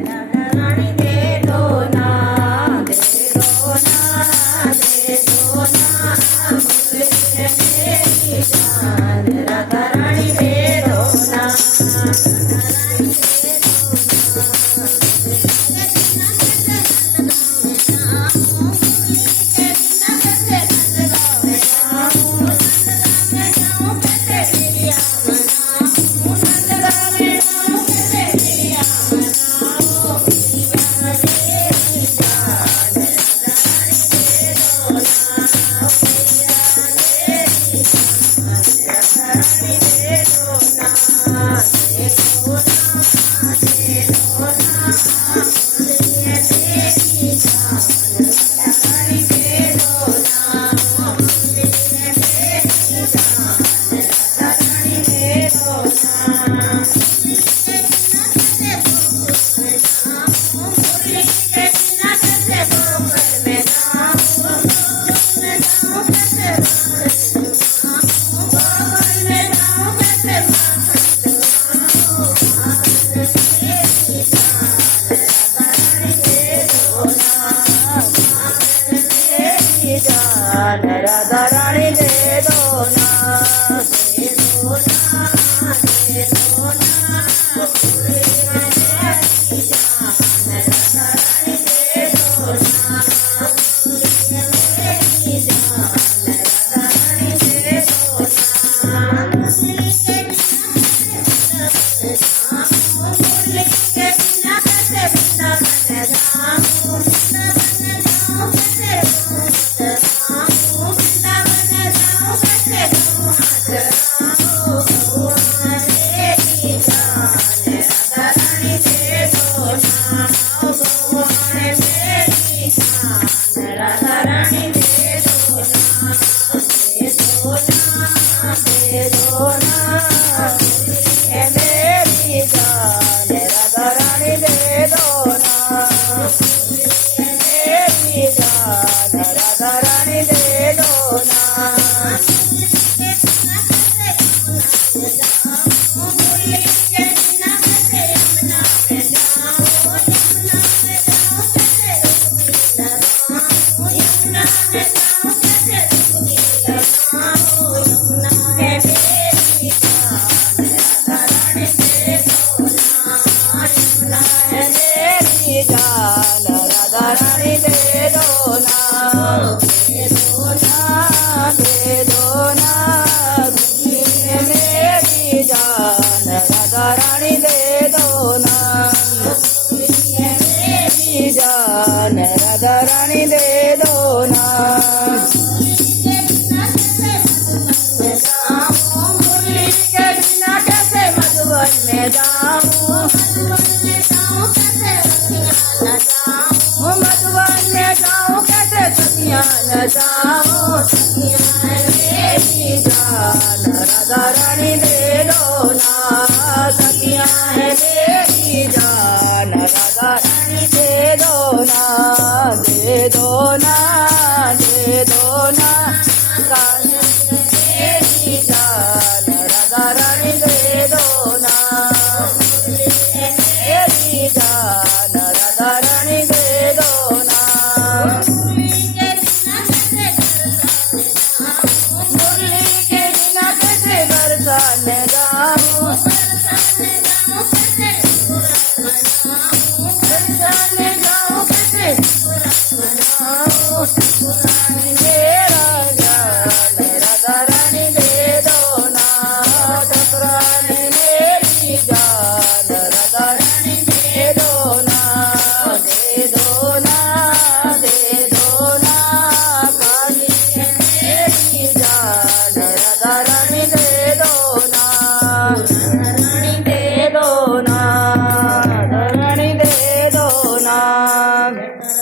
राधा रानी दे दो ना, दे दो ना, दे दो ना, राधा रानी दे दो ना, मेरी जान राधा रानी दे दो ना, मुरली के बिना कैसे वृंदावन जाऊं, राधा रानी दे दो ना, मुरली के बिना कैसे मधुबन में जाऊं, मधुबन में जाऊं कैसे सखियां न जाऊं, मेरी जान राधा रानी दे दो ना, सखियां है मेरी जान राधा